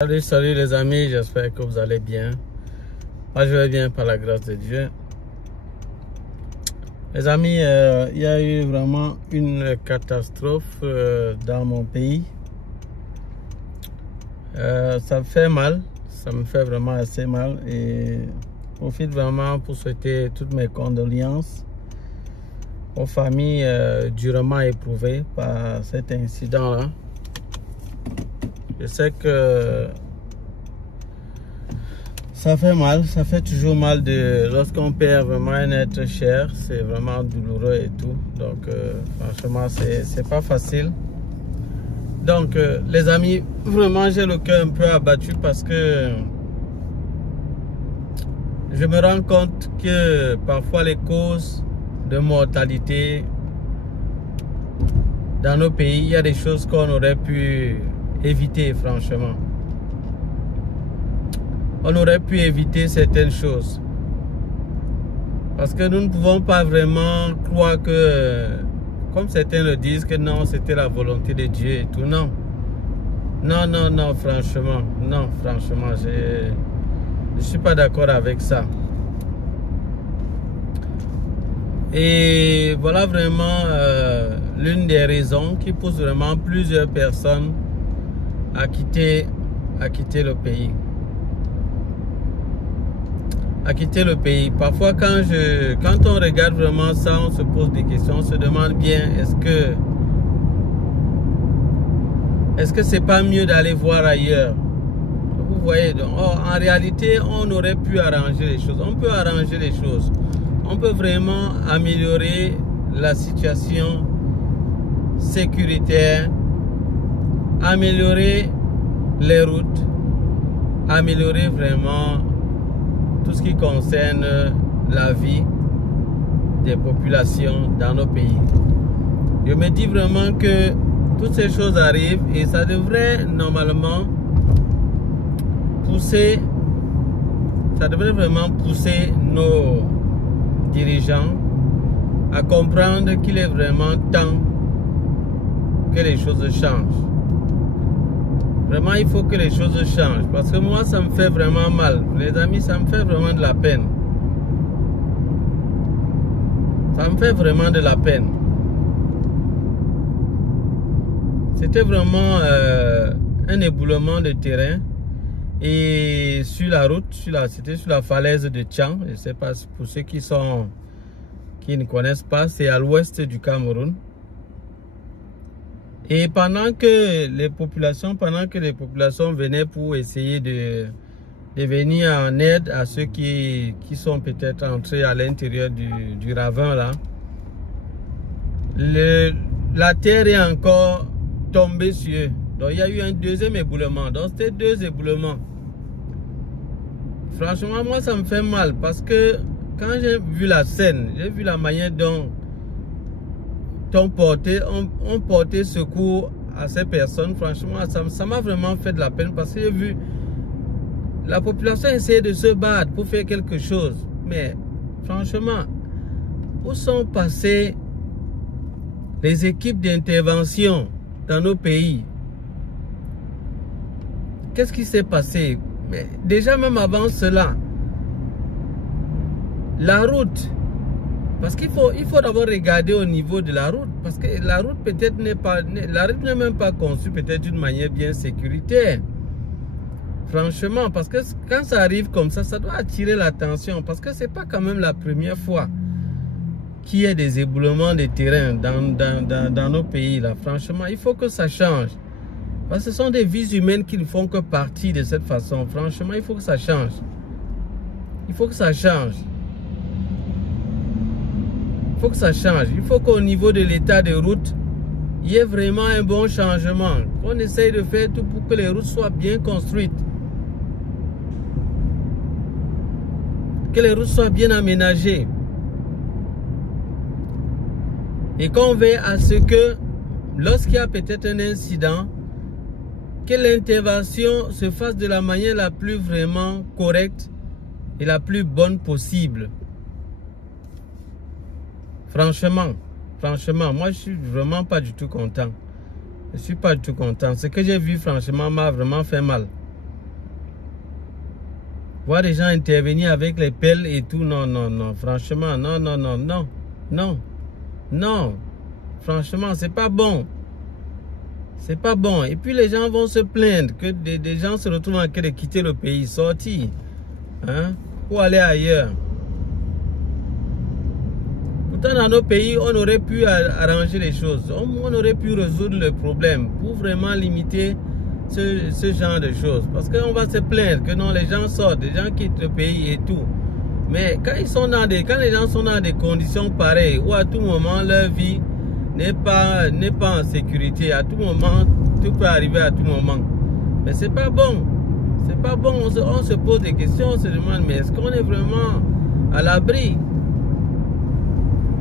Salut les amis, j'espère que vous allez bien. Moi je vais bien par la grâce de Dieu. Les amis, il y a eu vraiment une catastrophe dans mon pays. Ça me fait mal, ça me fait vraiment assez mal et je profite vraiment pour souhaiter toutes mes condoléances aux familles durement éprouvées par cet incident-là. Je sais que ça fait mal, ça fait toujours mal lorsqu'on perd vraiment un être cher, c'est vraiment douloureux et tout. Donc franchement, c'est pas facile. Donc les amis, vraiment j'ai le cœur un peu abattu parce que je me rends compte que parfois les causes de mortalité dans nos pays, il y a des choses qu'on aurait pu éviter, franchement. On aurait pu éviter certaines choses. Parce que nous ne pouvons pas vraiment croire que, comme certains le disent, que non, c'était la volonté de Dieu et tout. Non. Non, franchement. Non, franchement, je ne suis pas d'accord avec ça. Et voilà vraiment l'une des raisons qui pousse vraiment plusieurs personnes à quitter le pays. À quitter le pays. Parfois quand on regarde vraiment ça, on se pose des questions, on se demande bien est-ce que c'est pas mieux d'aller voir ailleurs? Vous voyez, donc, en réalité, on aurait pu arranger les choses. On peut arranger les choses. On peut vraiment améliorer la situation sécuritaire, améliorer les routes, améliorer vraiment tout ce qui concerne la vie des populations dans nos pays. Je me dis vraiment que toutes ces choses arrivent et ça devrait normalement pousser, ça devrait vraiment pousser nos dirigeants à comprendre qu'il est vraiment temps que les choses changent. Vraiment, il faut que les choses changent. Parce que moi, ça me fait vraiment mal. Les amis, ça me fait vraiment de la peine. Ça me fait vraiment de la peine. C'était vraiment un éboulement de terrain. Et sur la route, c'était sur la falaise de Tchang. Je ne sais pas, pour ceux qui ne connaissent pas, c'est à l'ouest du Cameroun. Et pendant que les populations venaient pour essayer de venir en aide à ceux qui sont peut-être entrés à l'intérieur du ravin là, la terre est encore tombée sur eux. Donc il y a eu un deuxième éboulement. Donc c'était deux éboulements. Franchement, moi ça me fait mal parce que quand j'ai vu la scène, j'ai vu la manière dont on portait secours à ces personnes. Franchement, ça m'a vraiment fait de la peine parce que j'ai vu la population essayer de se battre pour faire quelque chose. Mais franchement, où sont passées les équipes d'intervention dans nos pays? Qu'est-ce qui s'est passé? Mais déjà même avant cela, la route. Parce qu'il faut d'abord regarder au niveau de la route. Parce que la route peut-être la route n'est même pas conçue peut-être d'une manière bien sécuritaire. Franchement, parce que quand ça arrive comme ça doit attirer l'attention. Parce que c'est pas quand même la première fois qu'il y ait des éboulements de terrain dans nos pays là. Franchement, il faut que ça change. Parce que ce sont des vies humaines qui ne font que partie de cette façon. Franchement, il faut que ça change. Il faut que ça change. Il faut que ça change. Il faut qu'au niveau de l'état de route, il y ait vraiment un bon changement. Qu'on essaye de faire tout pour que les routes soient bien construites. Que les routes soient bien aménagées. Et qu'on veille à ce que, lorsqu'il y a peut-être un incident, que l'intervention se fasse de la manière la plus vraiment correcte et la plus bonne possible. Franchement, moi je suis vraiment pas du tout content. Je suis pas du tout content. Ce que j'ai vu franchement m'a vraiment fait mal. Voir des gens intervenir avec les pelles et tout, non, non, non, franchement, non, non, non, non, non, non, franchement, c'est pas bon. C'est pas bon. Et puis les gens vont se plaindre que des gens se retrouvent en train de quitter le pays, sortir, hein, pour aller ailleurs. Pourtant, dans nos pays, on aurait pu arranger les choses. On aurait pu résoudre le problème pour vraiment limiter ce genre de choses. Parce qu'on va se plaindre que non, les gens sortent, les gens quittent le pays et tout. Mais quand les gens sont dans des conditions pareilles, où à tout moment leur vie n'est pas en sécurité, à tout moment, tout peut arriver à tout moment. Mais c'est pas bon. C'est pas bon. On se pose des questions, on se demande, mais est-ce qu'on est vraiment à l'abri?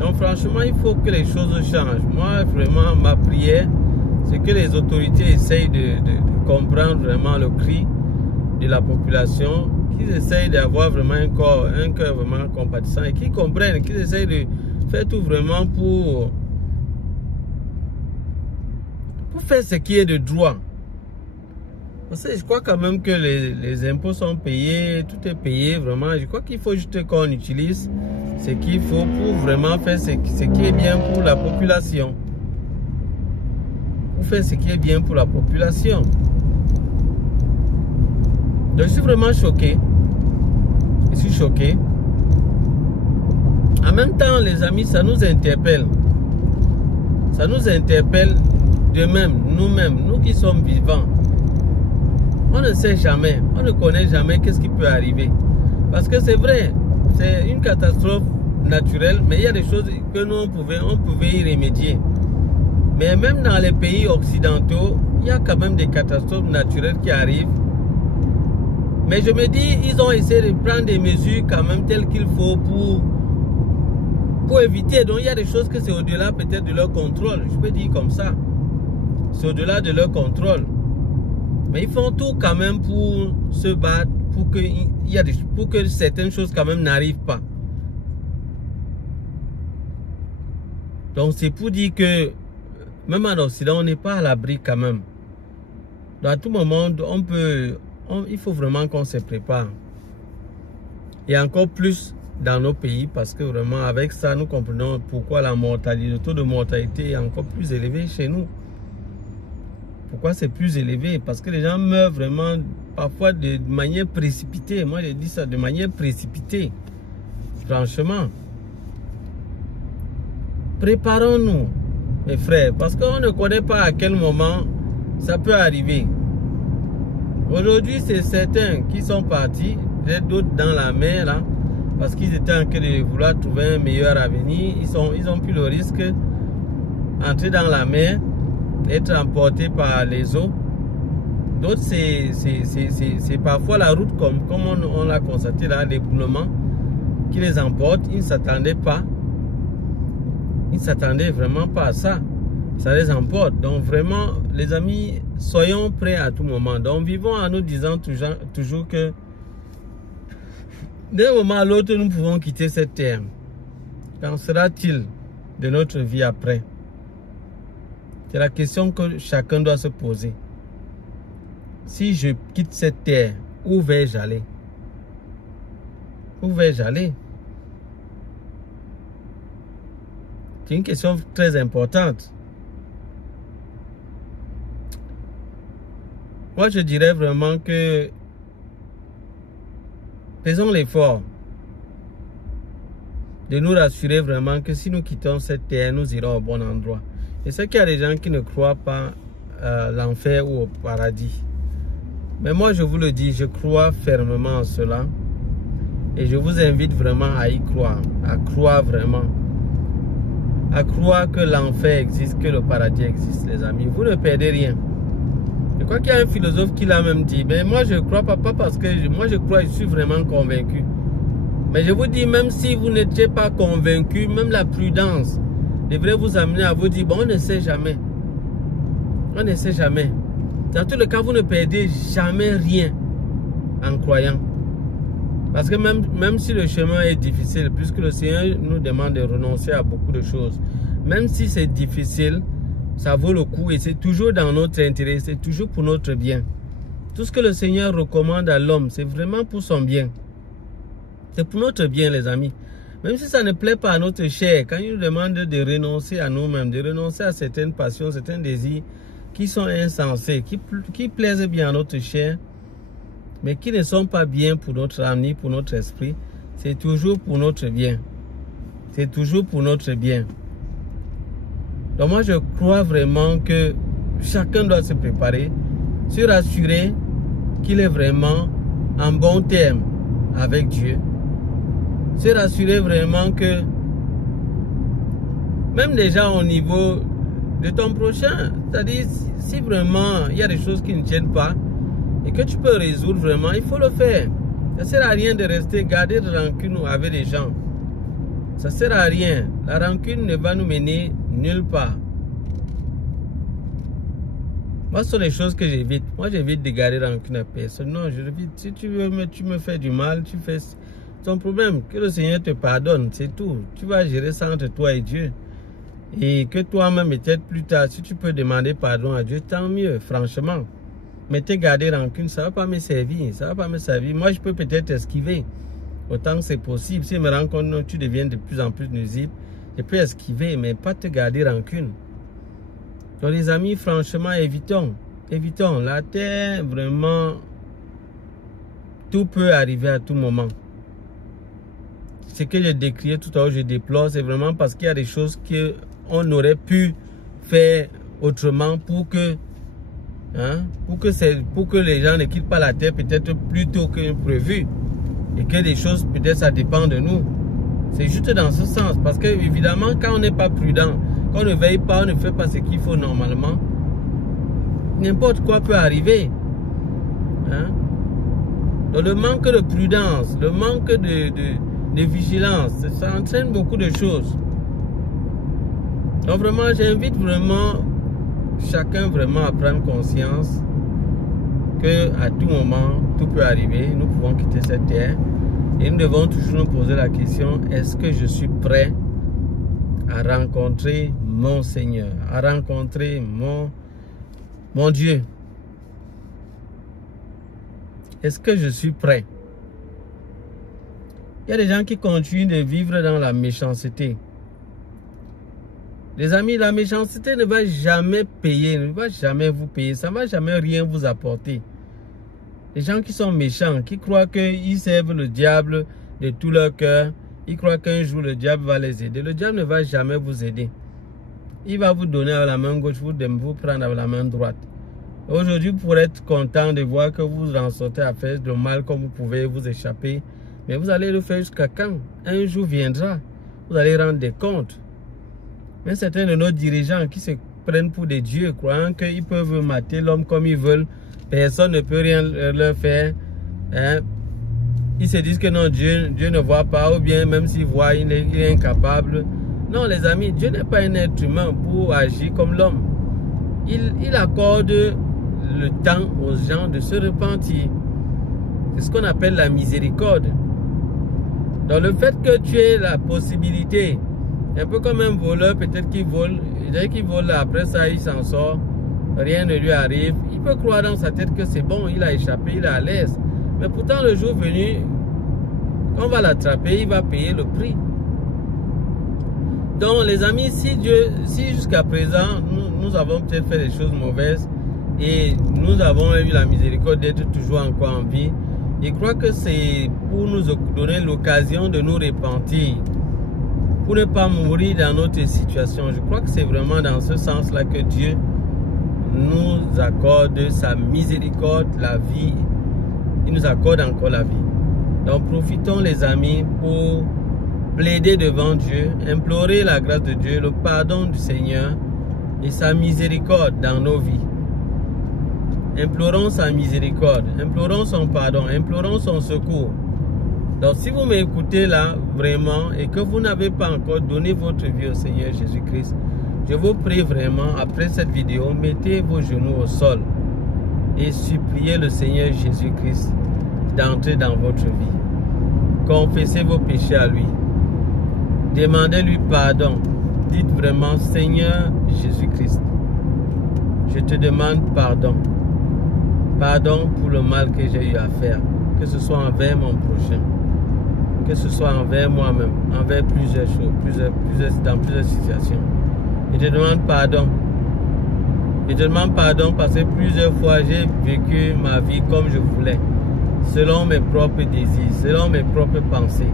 Donc franchement, il faut que les choses changent. Moi, vraiment, ma prière, c'est que les autorités essayent de comprendre vraiment le cri de la population, qu'ils essayent d'avoir vraiment un cœur vraiment compatissant et qu'ils comprennent, qu'ils essayent de faire tout vraiment pour faire ce qui est de droit. Parce que je crois quand même que les impôts sont payés, tout est payé vraiment. Je crois qu'il faut juste qu'on utilise ce qu'il faut pour vraiment faire ce qui est bien pour la population. Pour faire ce qui est bien pour la population. Donc je suis vraiment choqué. Je suis choqué. En même temps, les amis, ça nous interpelle. Ça nous interpelle de même, nous-mêmes, nous qui sommes vivants. On ne sait jamais, on ne connaît jamais qu'est-ce qui peut arriver. Parce que c'est vrai, c'est une catastrophe naturelle, mais il y a des choses que nous, on pouvait y remédier. Mais même dans les pays occidentaux, il y a quand même des catastrophes naturelles qui arrivent. Mais je me dis, ils ont essayé de prendre des mesures quand même telles qu'il faut pour éviter. Donc il y a des choses que c'est au-delà peut-être de leur contrôle. Je peux dire comme ça. C'est au-delà de leur contrôle. Mais ils font tout quand même pour se battre, pour que certaines choses quand même n'arrivent pas. Donc c'est pour dire que même en Occident, on n'est pas à l'abri quand même. Donc à tout moment, il faut vraiment qu'on se prépare. Et encore plus dans nos pays, parce que vraiment avec ça, nous comprenons pourquoi le taux de mortalité est encore plus élevé chez nous. Pourquoi c'est plus élevé? Parce que les gens meurent vraiment parfois de manière précipitée. Moi, je dis ça de manière précipitée. Franchement. Préparons-nous, mes frères, parce qu'on ne connaît pas à quel moment ça peut arriver. Aujourd'hui, c'est certains qui sont partis, d'autres dans la mer, là, parce qu'ils étaient en train de vouloir trouver un meilleur avenir. Ils ont pris le risque d'entrer dans la mer, être emportés par les eaux. D'autres, c'est parfois la route, comme on l'a constaté là, l'éboulement qui les emporte. Ils ne s'attendaient pas. Ils ne s'attendaient vraiment pas à ça. Ça les emporte. Donc vraiment, les amis, soyons prêts à tout moment. Donc vivons en nous disant toujours que d'un moment à l'autre, nous pouvons quitter cette terre. Qu'en sera-t-il de notre vie après? C'est la question que chacun doit se poser. Si je quitte cette terre, où vais-je aller? Où vais-je aller? C'est une question très importante. Moi, je dirais vraiment que faisons l'effort de nous rassurer vraiment que si nous quittons cette terre, nous irons au bon endroit. Et c'est qu'il y a des gens qui ne croient pas à l'enfer ou au paradis. Mais moi, je vous le dis, je crois fermement en cela. Et je vous invite vraiment à y croire. À croire vraiment. À croire que l'enfer existe, que le paradis existe, les amis. Vous ne perdez rien. Je crois qu'il y a un philosophe qui l'a même dit. Mais moi, je ne crois pas parce que moi, je crois, je suis vraiment convaincu. Mais je vous dis, même si vous n'étiez pas convaincu, même la prudence devrait vous amener à vous dire, bon, on ne sait jamais. On ne sait jamais. Dans tous les cas, vous ne perdez jamais rien en croyant. Parce que même si le chemin est difficile, puisque le Seigneur nous demande de renoncer à beaucoup de choses, même si c'est difficile, ça vaut le coup et c'est toujours dans notre intérêt, c'est toujours pour notre bien. Tout ce que le Seigneur recommande à l'homme, c'est vraiment pour son bien. C'est pour notre bien, les amis. Même si ça ne plaît pas à notre chair, quand il nous demande de renoncer à nous-mêmes, de renoncer à certaines passions, certains désirs qui sont insensés, qui plaisent bien à notre chair, mais qui ne sont pas bien pour notre âme ni pour notre esprit, c'est toujours pour notre bien. C'est toujours pour notre bien. Donc moi, je crois vraiment que chacun doit se préparer, se rassurer qu'il est vraiment en bon terme avec Dieu. Se rassurer vraiment que même déjà au niveau de ton prochain, c'est-à-dire si vraiment il y a des choses qui ne tiennent pas et que tu peux résoudre vraiment, il faut le faire. Ça ne sert à rien de rester garder de rancune avec les gens. Ça ne sert à rien. La rancune ne va nous mener nulle part. Moi, ce sont les choses que j'évite. Moi, j'évite de garder rancune à personne. Non, je l'évite. Si tu me fais du mal, tu fais ton problème. Que le Seigneur te pardonne, c'est tout. Tu vas gérer ça entre toi et Dieu. Et que toi-même, peut-être plus tard, si tu peux demander pardon à Dieu, tant mieux, franchement. Mais te garder rancune, ça ne va pas me servir. Ça ne va pas me servir. Moi, je peux peut-être esquiver. Autant que c'est possible. Si je me rends compte que tu deviens de plus en plus nuisible, je peux esquiver, mais pas te garder rancune. Donc les amis, franchement, évitons. Évitons. La terre, vraiment, tout peut arriver à tout moment. Ce que j'ai décrié tout à l'heure, je déplore, c'est vraiment parce qu'il y a des choses qu'on aurait pu faire autrement pour que les gens ne quittent pas la terre peut-être plus tôt que prévu. Et que des choses, peut-être, ça dépend de nous. C'est juste dans ce sens. Parce que, évidemment, quand on n'est pas prudent, quand on ne veille pas, on ne fait pas ce qu'il faut normalement, n'importe quoi peut arriver. Donc, le manque de prudence, le manque de vigilance, ça entraîne beaucoup de choses. Donc, vraiment, j'invite vraiment chacun vraiment à prendre conscience qu'à tout moment, tout peut arriver. Nous pouvons quitter cette terre. Et nous devons toujours nous poser la question, est-ce que je suis prêt à rencontrer mon Seigneur, à rencontrer mon Dieu? Est-ce que je suis prêt? Il y a des gens qui continuent de vivre dans la méchanceté. Les amis, la méchanceté ne va jamais payer, ne va jamais vous payer, ça ne va jamais rien vous apporter. Les gens qui sont méchants, qui croient qu'ils servent le diable de tout leur cœur, ils croient qu'un jour le diable va les aider. Le diable ne va jamais vous aider. Il va vous donner à la main gauche, vous prendre à la main droite. Aujourd'hui, pour être content de voir que vous en sortez à faire le mal comme vous pouvez vous échapper, mais vous allez le faire jusqu'à quand? Un jour viendra, vous allez rendre des comptes. Mais certains de nos dirigeants qui se prennent pour des dieux, croyant qu'ils peuvent mater l'homme comme ils veulent, personne ne peut rien leur faire. Ils se disent que non, Dieu ne voit pas, ou bien même s'il voit, il est incapable. Non, les amis, Dieu n'est pas un être humain pour agir comme l'homme. Il accorde le temps aux gens de se repentir. C'est ce qu'on appelle la miséricorde. Dans le fait que tu aies la possibilité, un peu comme un voleur, peut-être qu'il vole, dès qu'il vole, après ça, il s'en sort, rien ne lui arrive. Il peut croire dans sa tête que c'est bon, il a échappé, il est à l'aise. Mais pourtant, le jour venu, quand on va l'attraper, il va payer le prix. Donc, les amis, si jusqu'à présent, nous avons peut-être fait des choses mauvaises et nous avons eu la miséricorde d'être toujours encore en vie, je crois que c'est pour nous donner l'occasion de nous repentir, pour ne pas mourir dans notre situation. Je crois que c'est vraiment dans ce sens-là que Dieu nous accorde sa miséricorde, la vie. Il nous accorde encore la vie. Donc profitons les amis pour plaider devant Dieu, implorer la grâce de Dieu, le pardon du Seigneur et sa miséricorde dans nos vies. Implorons sa miséricorde, implorons son pardon, implorons son secours. Donc si vous m'écoutez là vraiment et que vous n'avez pas encore donné votre vie au Seigneur Jésus-Christ, je vous prie vraiment, après cette vidéo, mettez vos genoux au sol et suppliez le Seigneur Jésus-Christ d'entrer dans votre vie. Confessez vos péchés à lui. Demandez-lui pardon. Dites vraiment, Seigneur Jésus-Christ, je te demande pardon. Pardon pour le mal que j'ai eu à faire, que ce soit envers mon prochain, que ce soit envers moi-même, envers plusieurs choses, dans plusieurs situations. Je te demande pardon. Je te demande pardon parce que plusieurs fois j'ai vécu ma vie comme je voulais, selon mes propres désirs, selon mes propres pensées.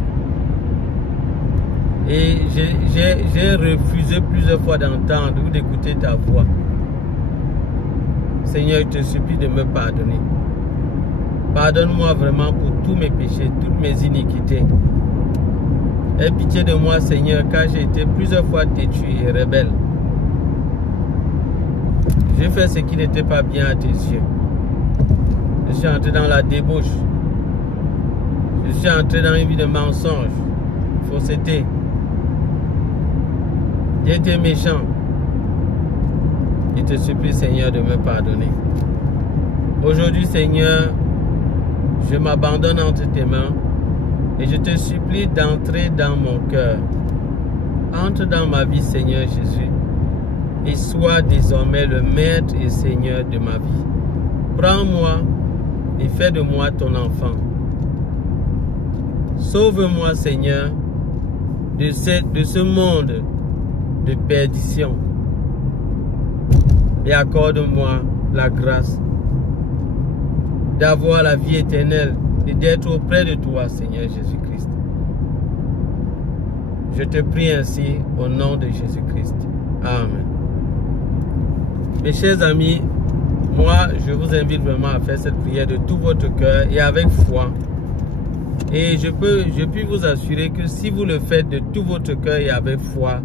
Et j'ai refusé plusieurs fois d'entendre ou d'écouter ta voix. Seigneur, je te supplie de me pardonner. Pardonne-moi vraiment pour tous mes péchés, toutes mes iniquités. Aie pitié de moi, Seigneur, car j'ai été plusieurs fois têtu et rebelle. J'ai fait ce qui n'était pas bien à tes yeux. Je suis entré dans la débauche. Je suis entré dans une vie de mensonge, fausseté. J'ai été méchant. Je te supplie, Seigneur, de me pardonner. Aujourd'hui, Seigneur, je m'abandonne entre tes mains et je te supplie d'entrer dans mon cœur. Entre dans ma vie, Seigneur Jésus, et sois désormais le maître et Seigneur de ma vie. Prends-moi et fais de moi ton enfant. Sauve-moi, Seigneur, de ce monde de perdition. Et accorde-moi la grâce d'avoir la vie éternelle et d'être auprès de toi, Seigneur Jésus-Christ. Je te prie ainsi au nom de Jésus-Christ. Amen. Mes chers amis, moi, je vous invite vraiment à faire cette prière de tout votre cœur et avec foi. Et je puis vous assurer que si vous le faites de tout votre cœur et avec foi,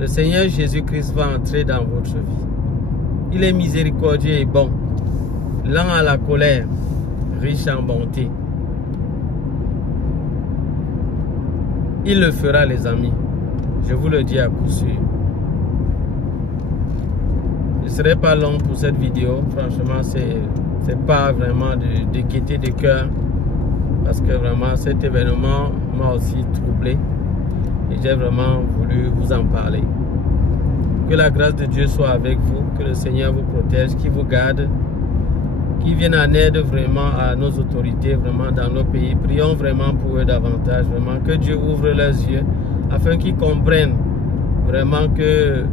le Seigneur Jésus-Christ va entrer dans votre vie. Il est miséricordieux et bon, lent à la colère, riche en bonté. Il le fera, les amis. Je vous le dis à coup sûr. Je ne serai pas long pour cette vidéo. Franchement, c'est pas vraiment de gaieté de cœur. Parce que vraiment, cet événement m'a aussi troublé. Et j'ai vraiment voulu vous en parler. Que la grâce de Dieu soit avec vous. Que le Seigneur vous protège, qu'il vous garde. Qu'il vienne en aide vraiment à nos autorités, vraiment dans nos pays. Prions vraiment pour eux davantage. Vraiment que Dieu ouvre leurs yeux. Afin qu'ils comprennent vraiment que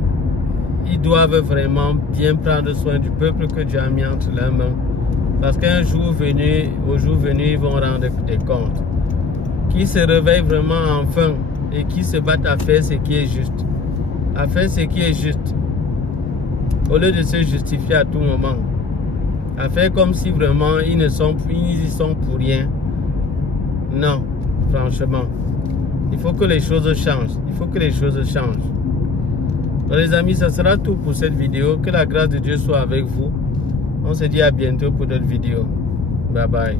ils doivent vraiment bien prendre soin du peuple que Dieu a mis entre leurs mains. Parce qu'un jour venu, au jour venu, ils vont rendre des comptes. Qu'ils se réveillent vraiment enfin et qu'ils se battent à faire ce qui est juste. À faire ce qui est juste. Au lieu de se justifier à tout moment. À faire comme si vraiment ils y sont pour rien. Non, franchement. Il faut que les choses changent. Il faut que les choses changent. Donc les amis, ça sera tout pour cette vidéo. Que la grâce de Dieu soit avec vous. On se dit à bientôt pour d'autres vidéos. Bye bye.